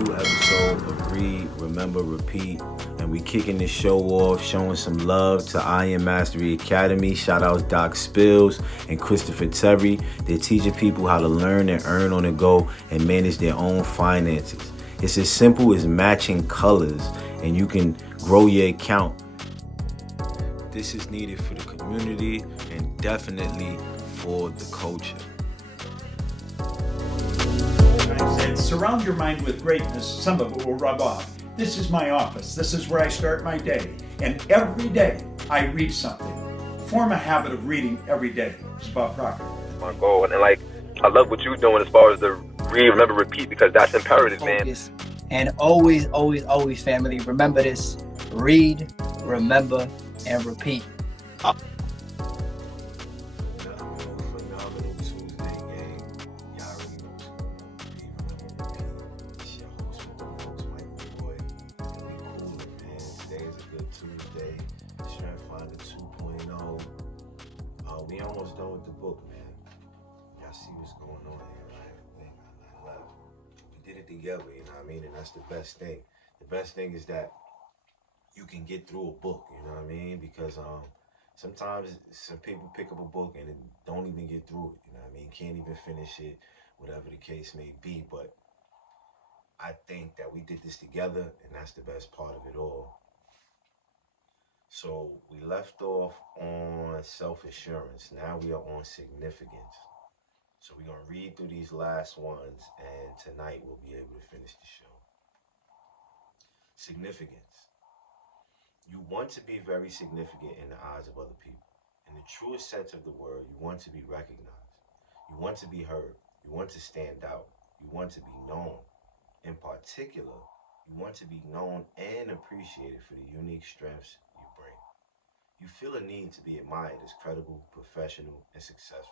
new episode of Read, Remember, Repeat. And we kicking this show off, showing some love to Iron Mastery Academy. Shout out Doc Spills and Christopher Terry. They're teaching people how to learn and earn on the go and manage their own finances. It's as simple as matching colors, and you can grow your account. This is needed for the community and definitely for the culture. I said, surround your mind with greatness, some of it will rub off. This is my office. This is where I start my day. And every day I read something. Form a habit of reading every day. It's about Proctor. My goal. And I love what you're doing as far as the read, remember, repeat, because that's imperative, Focus. Man. And always, always, always, family, remember this. Read, remember, and repeat. We almost done with the book, man. Y'all see what's going on here, right? We did it together, you know what I mean? And that's the best thing. The best thing is that you can get through a book, you know what I mean? Because sometimes some people pick up a book and don't even get through it, you know what I mean? Can't even finish it, whatever the case may be. But I think that we did this together, and that's the best part of it all. So we left off on self-assurance. Now we are on significance. So we're going to read through these last ones, and tonight we'll be able to finish the show. Significance. You want to be very significant in the eyes of other people. In the truest sense of the word, you want to be recognized. You want to be heard. You want to stand out. You want to be known. In particular, you want to be known and appreciated for the unique strengths you bring. You feel a need to be admired as credible, professional, and successful.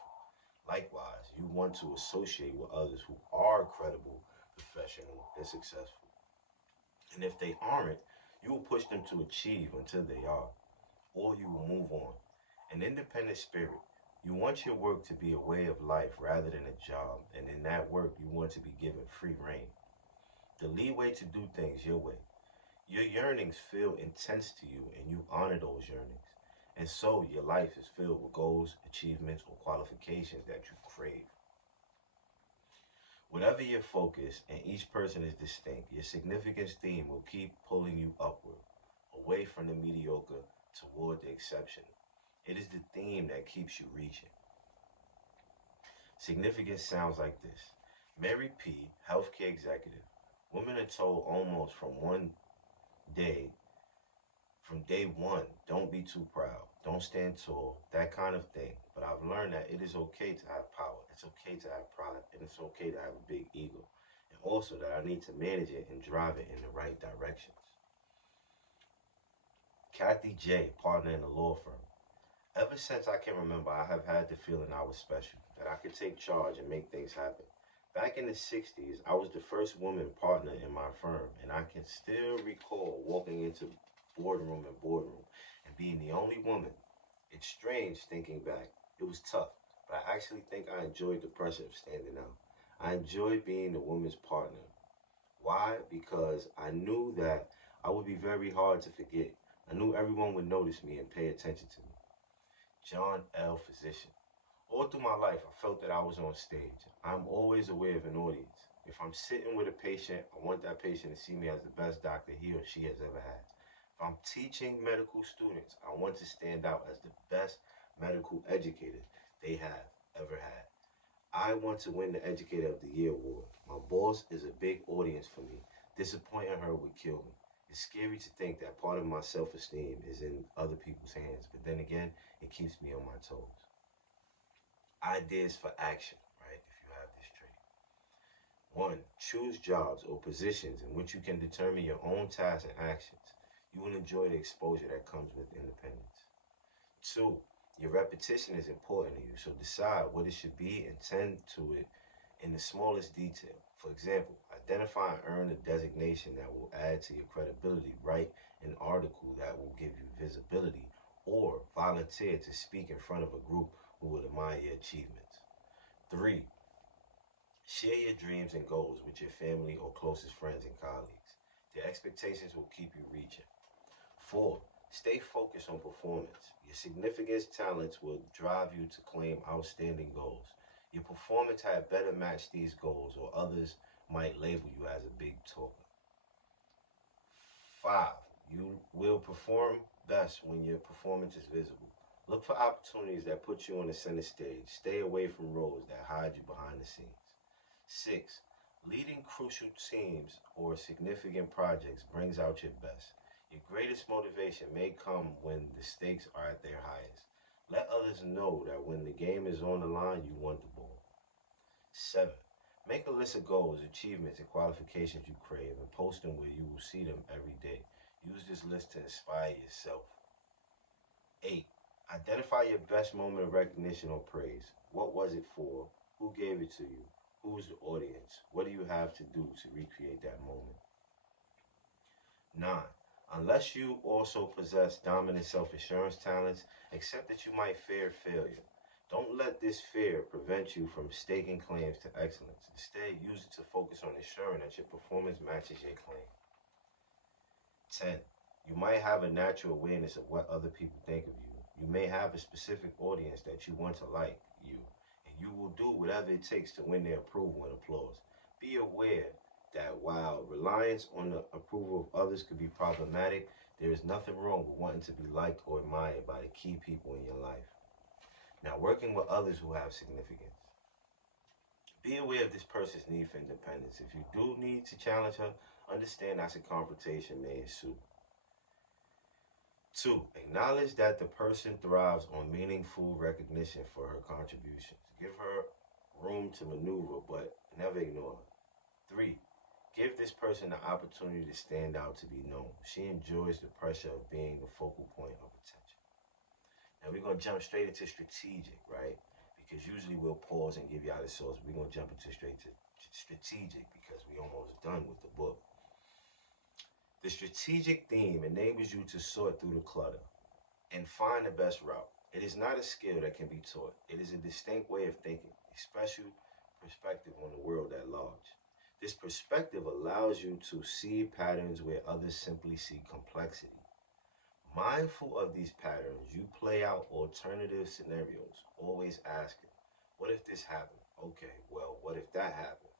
Likewise, you want to associate with others who are credible, professional, and successful. And if they aren't, you will push them to achieve until they are, or you will move on. An independent spirit. You want your work to be a way of life rather than a job, and in that work, you want to be given free rein. The leeway to do things your way. Your yearnings feel intense to you, and you honor those yearnings. And so your life is filled with goals, achievements, or qualifications that you crave. Whatever your focus, and each person is distinct, your significance theme will keep pulling you upward, away from the mediocre toward the exceptional. It is the theme that keeps you reaching. Significance sounds like this. Mary P., healthcare executive. Women are told almost from day one, don't be too proud, don't stand tall, that kind of thing. But I've learned that it is okay to have power, it's okay to have pride, and it's okay to have a big ego. And also that I need to manage it and drive it in the right directions. Kathy J., partner in a law firm. Ever since I can remember, I have had the feeling I was special, that I could take charge and make things happen. Back in the 60s, I was the first woman partner in my firm, and I can still recall walking into boardroom and being the only woman. It's strange thinking back. It was tough, but I actually think I enjoyed the pressure of standing out. I enjoyed being the woman's partner. Why? Because I knew that I would be very hard to forget. I knew everyone would notice me and pay attention to me. John L. Physician. All through my life, I felt that I was on stage. I'm always aware of an audience. If I'm sitting with a patient, I want that patient to see me as the best doctor he or she has ever had. If I'm teaching medical students, I want to stand out as the best medical educator they have ever had. I want to win the Educator of the Year award. My boss is a big audience for me. Disappointing her would kill me. It's scary to think that part of my self-esteem is in other people's hands, but then again, it keeps me on my toes. Ideas for action, right, if you have this trait. 1. Choose jobs or positions in which you can determine your own tasks and actions. You will enjoy the exposure that comes with independence. 2. Your repetition is important to you, so decide what it should be and tend to it in the smallest detail. For example, identify and earn a designation that will add to your credibility. Write an article that will give you visibility, or volunteer to speak in front of a group who will admire your achievements. 3. Share your dreams and goals with your family or closest friends and colleagues. Their expectations will keep you reaching. 4. Stay focused on performance. Your significance talents will drive you to claim outstanding goals. Your performance had better match these goals, or others might label you as a big talker. 5. You will perform best when your performance is visible. Look for opportunities that put you on the center stage. Stay away from roles that hide you behind the scenes. 6. Leading crucial teams or significant projects brings out your best. Your greatest motivation may come when the stakes are at their highest. Let others know that when the game is on the line, you want the ball. 7. Make a list of goals, achievements, and qualifications you crave and post them where you will see them every day. Use this list to inspire yourself. 8. Identify your best moment of recognition or praise. What was it for? Who gave it to you? Who's the audience? What do you have to do to recreate that moment? 9. Unless you also possess dominant self-assurance talents, accept that you might fear failure. Don't let this fear prevent you from staking claims to excellence. Instead, use it to focus on ensuring that your performance matches your claim. 10. You might have a natural awareness of what other people think of you. You may have a specific audience that you want to like you, and you will do whatever it takes to win their approval and applause. Be aware that while reliance on the approval of others could be problematic, there is nothing wrong with wanting to be liked or admired by the key people in your life. Now, working with others who have significance. Be aware of this person's need for independence. If you do need to challenge her, understand that a confrontation may ensue. 2. Acknowledge that the person thrives on meaningful recognition for her contributions. Give her room to maneuver, but never ignore her. 3. Give this person the opportunity to stand out, to be known. She enjoys the pressure of being the focal point of attention. Now we're going to jump straight into strategic, right? Because usually we'll pause and give y'all the source. We're going to jump into straight to strategic because we almost done with the book. The strategic theme enables you to sort through the clutter and find the best route. It is not a skill that can be taught. It is a distinct way of thinking, a special perspective on the world at large. This perspective allows you to see patterns where others simply see complexity. Mindful of these patterns, you play out alternative scenarios, always asking, what if this happened? Okay, well, what if that happened?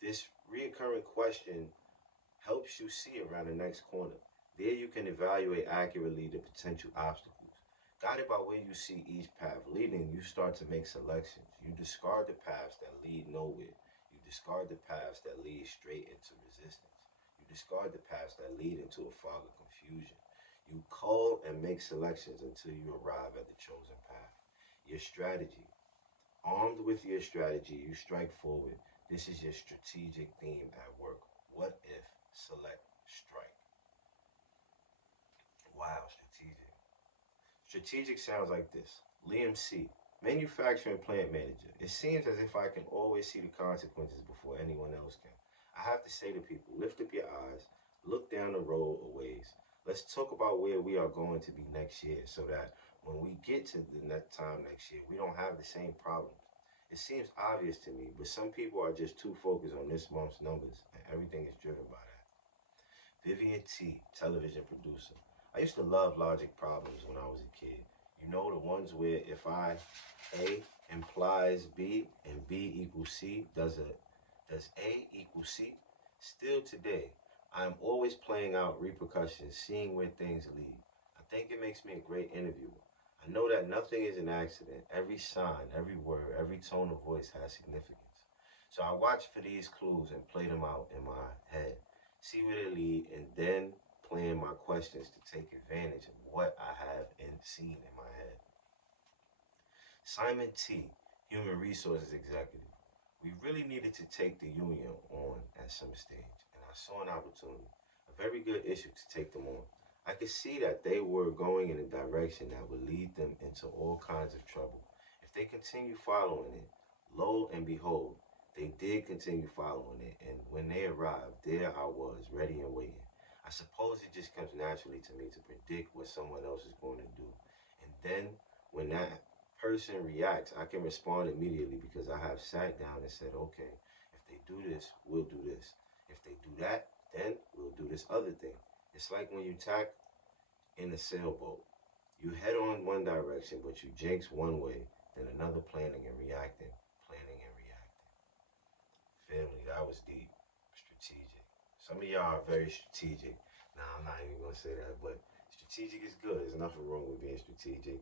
This recurring question helps you see around the next corner. There you can evaluate accurately the potential obstacles. Guided by where you see each path leading, you start to make selections. You discard the paths that lead nowhere. You discard the paths that lead straight into resistance. You discard the paths that lead into a fog of confusion. You cull and make selections until you arrive at the chosen path. Your strategy. Armed with your strategy, you strike forward. This is your strategic theme at work. What if? Select, strike. Wow, strategic. Strategic sounds like this. Liam C., manufacturing plant manager. It seems as if I can always see the consequences before anyone else can. I have to say to people, lift up your eyes, look down the road a ways. Let's talk about where we are going to be next year so that when we get to the next time next year, we don't have the same problems. It seems obvious to me, but some people are just too focused on this month's numbers, and everything is driven by that. Vivian T., television producer. I used to love logic problems when I was a kid. You know, the ones where if A implies B and B equals C, does A equal C? Still today, I am always playing out repercussions, seeing where things lead. I think it makes me a great interviewer. I know that nothing is an accident. Every sign, every word, every tone of voice has significance. So I watch for these clues and play them out in my head, see where they lead, and then plan my questions to take advantage of what I have seen in my head. Simon T., Human Resources Executive. We really needed to take the union on at some stage, and I saw an opportunity, a very good issue to take them on. I could see that they were going in a direction that would lead them into all kinds of trouble. If they continue following it, lo and behold, they did continue following it, and when they arrived, there I was, ready and waiting. I suppose it just comes naturally to me to predict what someone else is going to do. And then when that person reacts, I can respond immediately because I have sat down and said, okay, if they do this, we'll do this. If they do that, then we'll do this other thing. It's like when you tack in a sailboat. You head on one direction, but you jinx one way, then another planning and reacting, planning and reacting. Family, that was deep. Strategic. Some of y'all are very strategic. Nah, I'm not even gonna say that, but strategic is good. There's nothing wrong with being strategic.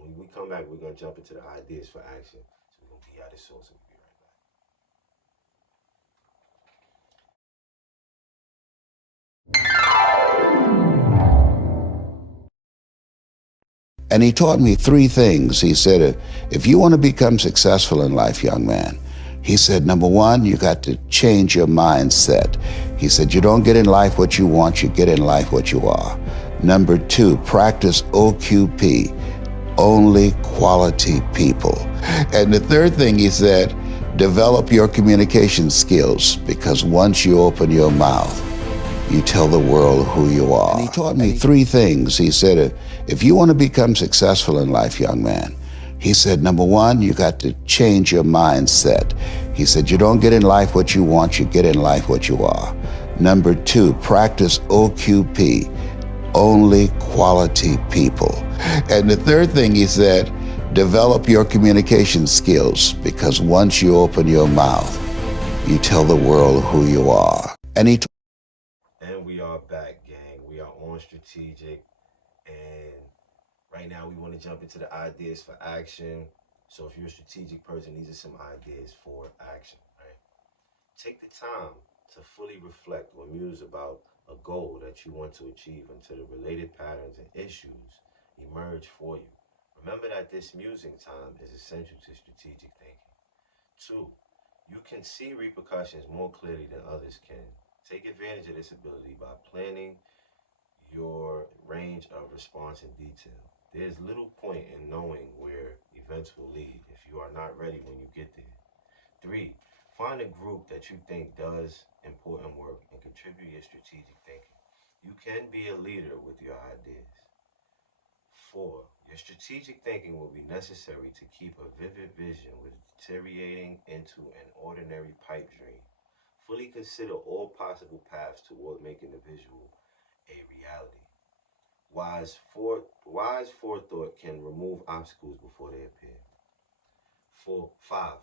When we come back, we're gonna jump into the ideas for action. So we're gonna be out of source and we'll be right back. And he taught me three things. He said, if you want to become successful in life, young man, he said, number one, you got to change your mindset. He said, you don't get in life what you want, you get in life what you are. Number two, practice OQP, only quality people. And the third thing he said, develop your communication skills, because once you open your mouth, you tell the world who you are. And he taught me three things. He said, if you want to become successful in life, young man, he said, number one, you got to change your mindset. He said, you don't get in life what you want, you get in life what you are. Number two, practice OQP, only quality people. And the third thing he said, develop your communication skills, because once you open your mouth, you tell the world who you are. And he And we are back, gang. We are on strategic, and right now we want to jump into the ideas for action. So if you're a strategic person, these are some ideas for action, right? Take the time to fully reflect or muse about a goal that you want to achieve until the related patterns and issues emerge for you. Remember that this musing time is essential to strategic thinking. Two, you can see repercussions more clearly than others can. Take advantage of this ability by planning your range of response in detail. There's little point in knowing where events will lead if you are not ready when you get there. Three, find a group that you think does important work and contribute your strategic thinking. You can be a leader with your ideas. Four, your strategic thinking will be necessary to keep a vivid vision with deteriorating into an ordinary pipe dream. Fully consider all possible paths toward making the visual a reality. Wise forethought can remove obstacles before they appear. Five,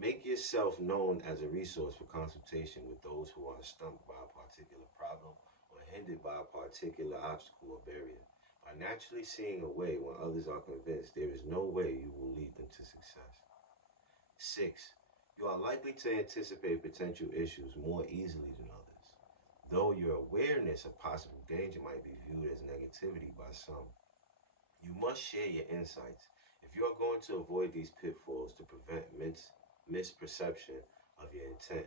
make yourself known as a resource for consultation with those who are stumped by a particular problem or hindered by a particular obstacle or barrier. By naturally seeing a way when others are convinced, there is no way you will lead them to success. Six, you are likely to anticipate potential issues more easily than others, though your awareness of possible danger might be viewed as negativity by some. You must share your insights if you are going to avoid these pitfalls to prevent misperception of your intent.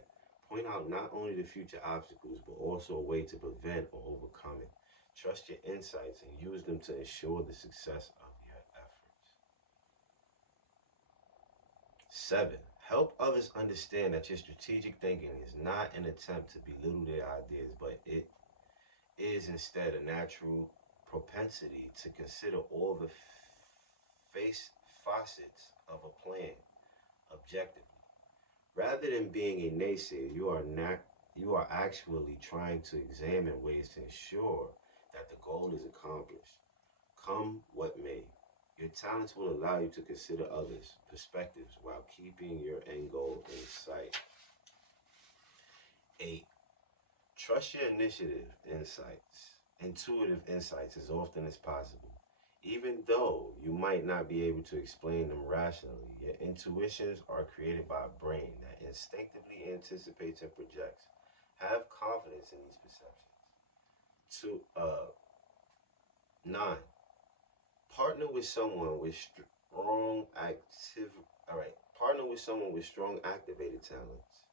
Point out not only the future obstacles, but also a way to prevent or overcome it. Trust your insights and use them to ensure the success of your efforts. Seven, help others understand that your strategic thinking is not an attempt to belittle their ideas, but it is instead a natural propensity to consider all the face facets of a plan objectively. Rather than being a naysayer, you are actually trying to examine ways to ensure that the goal is accomplished. Come what may. Your talents will allow you to consider others' perspectives while keeping your end goal in sight. 8. Trust your intuitive insights as often as possible. Even though you might not be able to explain them rationally, your intuitions are created by a brain that instinctively anticipates and projects. Have confidence in these perceptions. 9. Partner with someone with strong active. All right. Partner with someone with strong activated talents.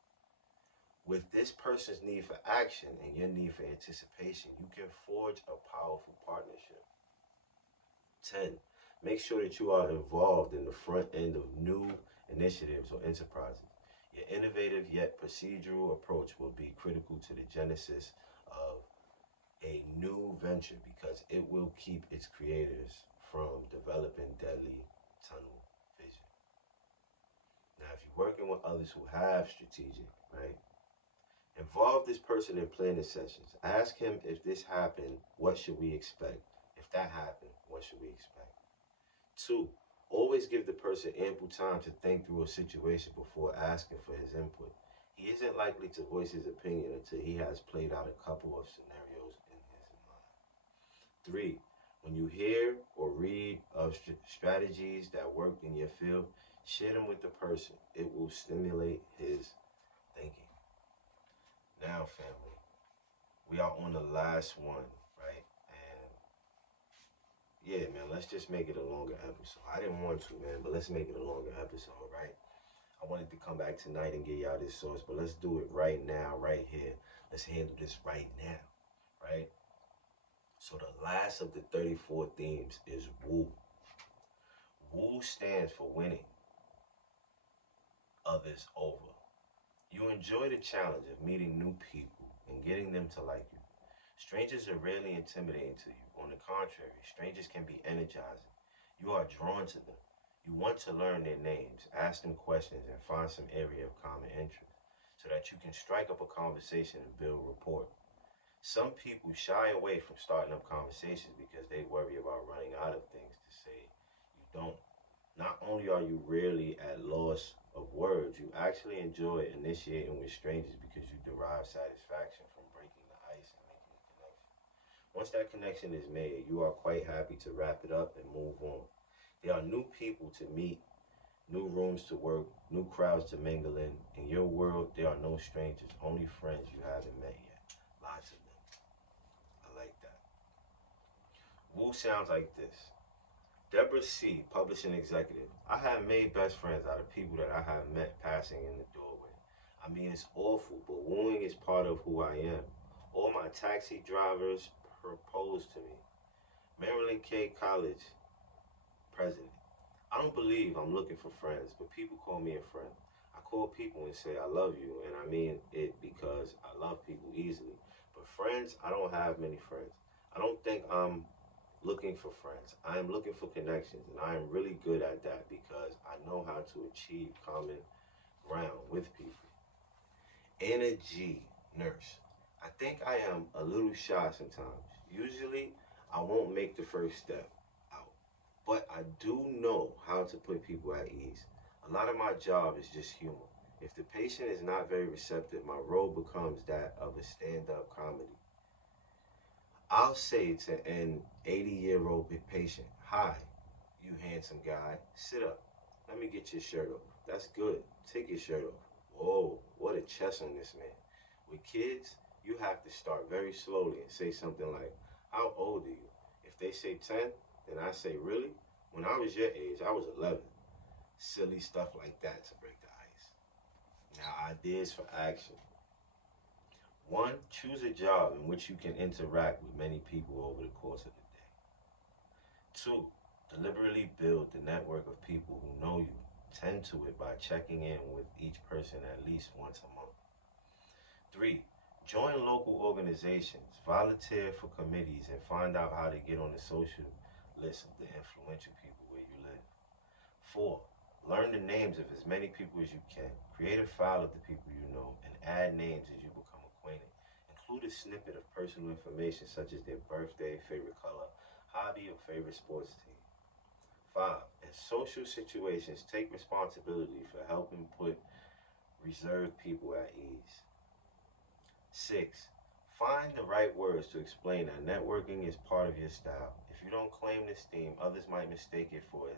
With this person's need for action and your need for anticipation, you can forge a powerful partnership. 10. Make sure that you are involved in the front end of new initiatives or enterprises. Your innovative yet procedural approach will be critical to the genesis of a new venture because it will keep its creators from developing deadly tunnel vision. Now, if you're working with others who have strategic, right? Involve this person in planning sessions. Ask him, if this happened, what should we expect? If that happened, what should we expect? Two, always give the person ample time to think through a situation before asking for his input. He isn't likely to voice his opinion until he has played out a couple of scenarios in his mind. Three, when you hear or read of strategies that worked in your field, share them with the person. It will stimulate his thinking. Now, family, we are on the last one, right? And yeah, man, let's just make it a longer episode. I didn't want to, man, but let's make it a longer episode, right? I wanted to come back tonight and get y'all this source, but let's do it right now, right here. Let's handle this right now, right? So the last of the 34 themes is woo. Woo stands for winning others over. You enjoy the challenge of meeting new people and getting them to like you. Strangers are rarely intimidating to you. On the contrary, strangers can be energizing. You are drawn to them. You want to learn their names, ask them questions, and find some area of common interest so that you can strike up a conversation and build rapport. Some people shy away from starting up conversations because they worry about running out of things to say. You don't. Not only are you rarely at loss of words, you actually enjoy initiating with strangers because you derive satisfaction from breaking the ice and making a connection. Once that connection is made, you are quite happy to wrap it up and move on. There are new people to meet, new rooms to work, new crowds to mingle in. In your world, there are no strangers, only friends you haven't met yet. Lots of them. I like that. Woo sounds like this. Deborah C., publishing executive. I have made best friends out of people that I have met passing in the doorway. I mean, it's awful, but wooing is part of who I am. All my taxi drivers proposed to me. Maryland K. College president. I don't believe I'm looking for friends, but people call me a friend. I call people and say I love you, and I mean it because I love people easily. But friends, I don't have many friends. I don't think I'm looking for friends. I am looking for connections, and I am really good at that because I know how to achieve common ground with people. Anna G., nurse. I think I am a little shy sometimes. Usually, I won't make the first step out, but I do know how to put people at ease. A lot of my job is just humor. If the patient is not very receptive, my role becomes that of a stand-up comedy. I'll say to an 80-year-old patient, "Hi, you handsome guy, sit up. Let me get your shirt off. That's good. Take your shirt off. Whoa, what a chest on this man." With kids, you have to start very slowly and say something like, "How old are you?" If they say 10, then I say, "Really? When I was your age, I was 11. Silly stuff like that to break the ice. Now, ideas for action. One, choose a job in which you can interact with many people over the course of the day. Two, deliberately build the network of people who know you. Tend to it by checking in with each person at least once a month. Three, join local organizations, volunteer for committees, and find out how to get on the social list of the influential people where you live. Four, learn the names of as many people as you can. Create a file of the people you know and add names as you become acquainted. Include a snippet of personal information such as their birthday, favorite color, hobby, or favorite sports team. Five, in social situations, take responsibility for helping put reserved people at ease. Six, find the right words to explain that networking is part of your style. If you don't claim this theme, others might mistake it for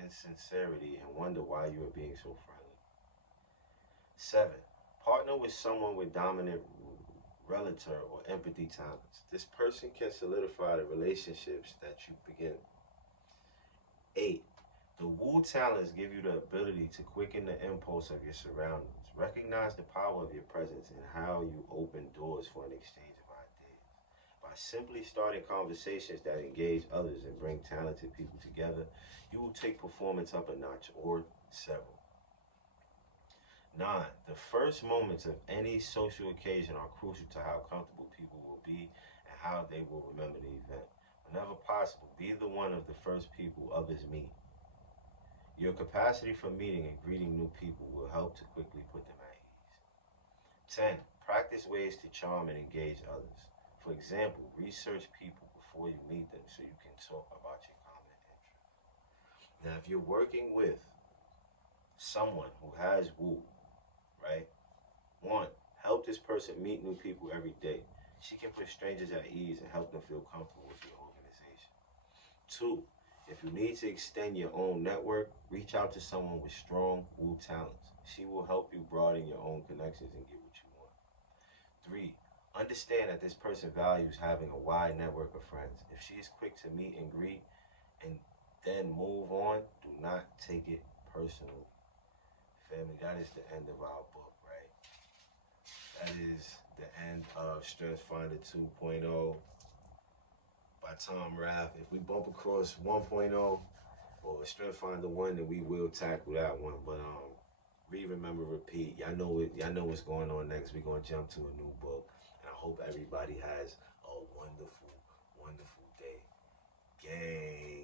insincerity and wonder why you are being so friendly. Seven, partner with someone with dominant relator or empathy talents. This person can solidify the relationships that you begin. Eight, the woo talents give you the ability to quicken the impulse of your surroundings. Recognize the power of your presence and how you open doors for an exchange of ideas. By simply starting conversations that engage others and bring talented people together, you will take performance up a notch or several. 9. The first moments of any social occasion are crucial to how comfortable people will be and how they will remember the event. Whenever possible, be the one of the first people others meet. Your capacity for meeting and greeting new people will help to quickly put them at ease. 10. Practice ways to charm and engage others. For example, research people before you meet them so you can talk about your common interests. Now, if you're working with someone who has woo, right? 1. Help this person meet new people every day. She can put strangers at ease and help them feel comfortable with your organization. 2. If you need to extend your own network, reach out to someone with strong woo talents. She will help you broaden your own connections and get what you want. 3. Understand that this person values having a wide network of friends. If she is quick to meet and greet and then move on, do not take it personally. Family, that is the end of our book, right? That is the end of Strength Finder 2.0 by Tom Rath. If we bump across 1.0 or Strength Finder 1, then we will tackle that one. But read, remember, repeat. Y'all know it. Y'all know what's going on next. We're gonna jump to a new book, and I hope everybody has a wonderful, wonderful day. Gang.